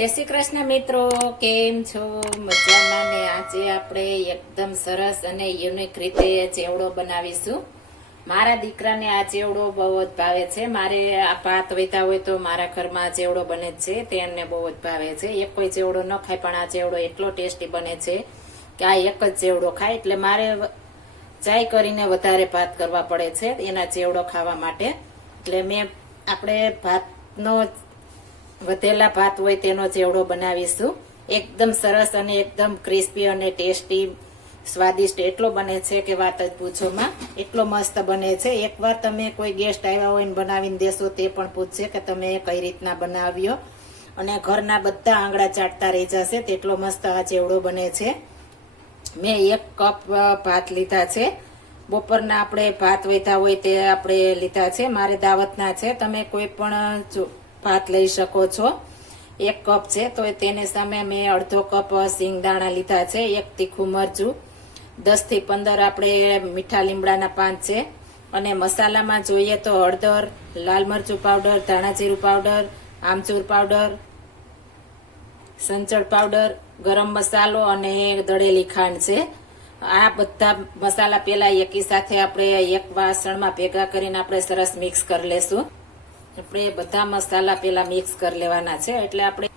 જય શ્રી કૃષ્ણ મિત્રો, કેમ છો? મજામાં ને આજે આપણે એકદમ સરસ અને યુનિક રીતે ચેવડો બનાવીશું. મારા દીકરાને આ ચેવડો બહુ જ ભાવે છે. મારે આ ભાત વહેતા હોય તો મારા ઘરમાં ચેવડો બને છે છે. તેને બહુ જ ભાવે છે. એક કોઈ ચેવડો ન ખાય, પણ આ ચેવડો એટલો ટેસ્ટી બને છે કે આ એક જ ચેવડો ખાય. એટલે મારે ચાય કરીને વધારે ભાત કરવા પડે છે એના ચેવડો ખાવા માટે. એટલે મેં આપણે ભાતનો વધેલા ભાત હોય તેનો ચેવડો બનાવીશું. એકદમ સરસ અને એકદમ ક્રિસ્પી અને ટેસ્ટી, સ્વાદિષ્ટ એટલો બને છે કે વાત જ પૂછોમાં એટલો મસ્ત બને છે. એકવાર તમે કોઈ ગેસ્ટ આવ્યા હોય ને બનાવીને દેશો તે પણ પૂછશે કે તમે કઈ રીતના બનાવ્યો. અને ઘરના બધા આંગળા ચાટતા રહી જશે, તેટલો મસ્ત આ ચેવડો બને છે. મેં એક કપ ભાત લીધા છે. બપોરના આપણે ભાત વૈધા હોય તે આપણે લીધા છે. મારે દાવતના છે. તમે કોઈ પણ ભાત લઈ શકો છો. એક કપ છે, તો તેને સામે મેં અડધો કપ સિંગદાણા લીધા છે, એક તીખું મરચું. દસથી પંદર આપણે મીઠા લીમડાના પાન છે. અને મસાલામાં જોઈએ તો હળદર, લાલ મરચું પાવડર ધાણા જીરું પાવડર, આમચૂર પાવડર, સંચળ પાવડર, ગરમ મસાલો અને દળેલી ખાંડ છે. આ બધા મસાલા પેલા એકી સાથે આપણે એક વાસણમાં ભેગા કરીને આપણે સરસ મિક્સ કરી લેશું. આપણે બધા મસાલા પેલા મિક્સ કરી લેવાના છે, એટલે આપણે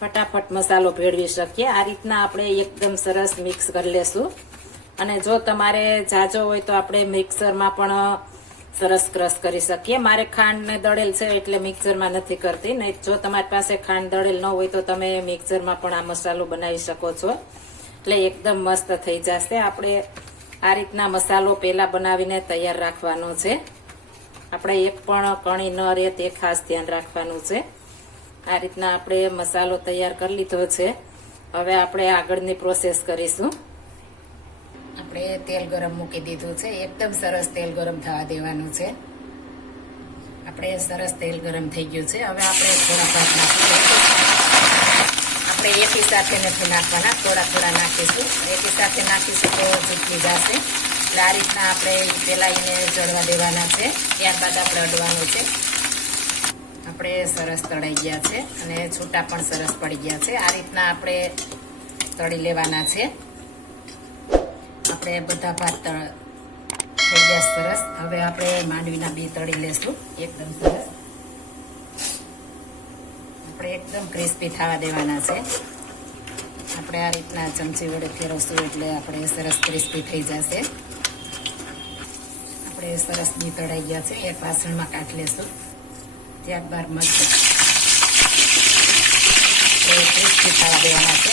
ફટાફટ મસાલો ભેળવી શકીએ. આ રીતના આપણે એકદમ સરસ મિક્સ કરી લેશું. અને જો તમારે જાજો હોય તો આપણે મિક્સરમાં પણ સરસ ક્રશ કરી શકીએ. મારે ખાંડ ને દળેલ છે, એટલે મિક્સરમાં નથી કરતી. નહીં જો તમારી પાસે ખાંડ દળેલ ન હોય તો તમે મિક્સરમાં પણ આ મસાલો બનાવી શકો છો. એટલે એકદમ મસ્ત થઈ જશે. આપણે આ રીતના મસાલો પહેલા બનાવીને તૈયાર રાખવાનો છે. આપણે એક પણ કણી ન રહે તે ખાસ ધ્યાન રાખવાનું છે. આ રીતના આપણે મસાલો તૈયાર કરી લીધો છે. હવે આપણે આગળની પ્રોસેસ કરીશું. આપણે તેલ ગરમ મૂકી દીધું છે. એકદમ સરસ તેલ ગરમ થવા દેવાનું છે. આપણે સરસ તેલ ગરમ થઈ ગયું છે. હવે આપણે થોડા ભાગ નાખીશું. આપણે એકી સાથે નથી નાખવાના. થોડા થોડા નાખીશું. એકી સાથે નાખીશું તો ચૂકી જશે. એટલે આ રીતના આપણે પેલા એને ચડવા દેવાના છે. ત્યારબાદ આપણે અડવાનું છે. આપણે સરસ તળાઈ ગયા છે અને છૂટા પણ સરસ પડી ગયા છે. આ રીતના આપણે તળી લેવાના છે. આપણે બધા ભાત તળ- થઈ ગયા સરસ. હવે આપણે માંડવીના બી તળી લેશું. એકદમ સરસ. આપણે એકદમ ક્રિસ્પી થવા દેવાના છે. આપણે આ રીતના ચમચી વડે ફેરવશું એટલે આપણે સરસ ક્રિસ્પી થઈ જશે. આપણે સરસ બી તળાઈ ગયા છે. એક વાસણમાં કાઢી લેશું. ત્યારબાદ મરચાં. ક્રિસ્પી થવા દેવાના છે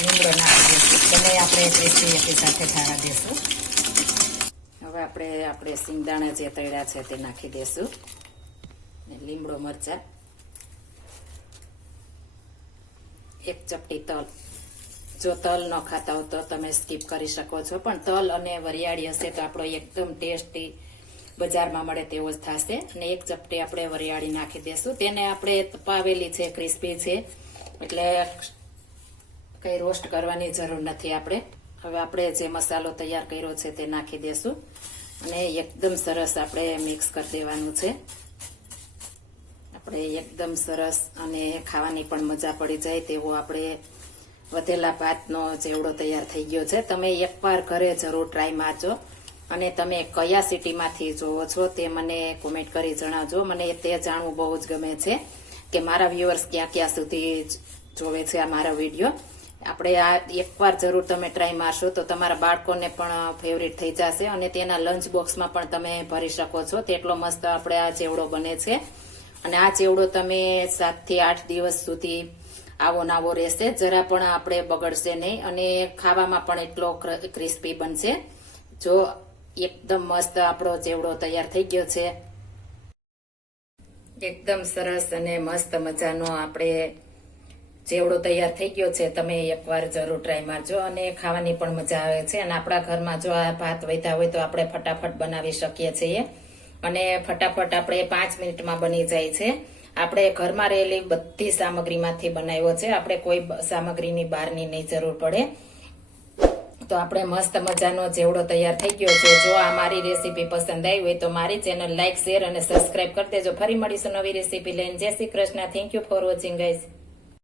લીમડો નાખી દઈશું. બંને આપણે સાથે થવા દઈશું હવે આપણે આપણે સિંગદાણા જે તળ્યા છે તે નાખી દઈશું લીમડો મરચા. એક ચપટી તલ. જો તલ ન ખાતા હો તો તમે સ્કીપ કરી શકો છો. પણ તલ અને વરિયાળી હશે તો આપણો એકદમ ટેસ્ટી બજારમાં મળે તેવો જ થશે. અને એક ચપટી આપણે વરિયાળી નાખી દઈશું તેને આપણે તપાવેલી છે ક્રિસ્પી છે. એટલે કઈ રોસ્ટ કરવાની જરૂર નથી આપણે. હવે આપણે જે મસાલો તૈયાર કર્યો છે તે નાખી દઈશું અને એકદમ સરસ આપણે મિક્સ કરી દેવાનું છે. આપણે એકદમ સરસ અને ખાવાની પણ મજા પડી જાય તેવો આપણે વધેલા ભાતનો જેવડો તૈયાર થઈ ગયો છે, તમે એકવાર ઘરે જરૂર ટ્રાય મારજો. અને તમે કયા સિટીમાંથી જોવો છો તે મને કોમેન્ટ કરી જણાવજો. મને તે જાણવું બહુ જ ગમે છે કે મારા વ્યુઅર્સ ક્યાં ક્યાં સુધી જોવે છે આ મારો વીડિયો. આપણે આ એકવાર જરૂર તમે ટ્રાય મારશો તો તમારા બાળકોને પણ ફેવરિટ થઈ જશે અને તેના લંચ બોક્સમાં પણ તમે ભરી શકો છો. તેટલો મસ્ત આપણે આ ચેવડો બને છે. અને આ ચેવડો તમે સાતથી આઠ દિવસ સુધી આવો નાવો રહેશે. જરા પણ આપણે બગડશે નહીં અને ખાવામાં પણ એટલો ક્રિસ્પી બનશે. જો એકદમ મસ્ત આપણો ચેવડો તૈયાર થઈ ગયો છે. એકદમ સરસ અને મસ્ત મજાનો આપણે ચેવડો તૈયાર થઈ ગયો છે, તમે એકવાર જરૂર ટ્રાય મારજો અને ખાવાની પણ મજા આવે છે. અને આપણા ઘરમાં જો આ ભાત વધ્યા હોય તો આપણે ફટાફટ બનાવી શકીએ છીએ. અને ફટાફટ આપણે પાંચ મિનિટમાં બની જાય છે. આપણે ઘરમાં રહેલી બધી સામગ્રીમાંથી બનાવ્યો છે. આપણે કોઈ સામગ્રીની બહારની નહીં જરૂર પડે. તો આપણે મસ્ત મજાનો જેવડો તૈયાર થઈ ગયો છે. જો આ મારી રેસીપી પસંદ આવી હોય તો મારી ચેનલ લાઈક, શેર અને સબસ્ક્રાઇબ કરી દેજો. ફરી મળીશું નવી રેસીપી લઈને. જય Shri Krishna. Thank you for watching guys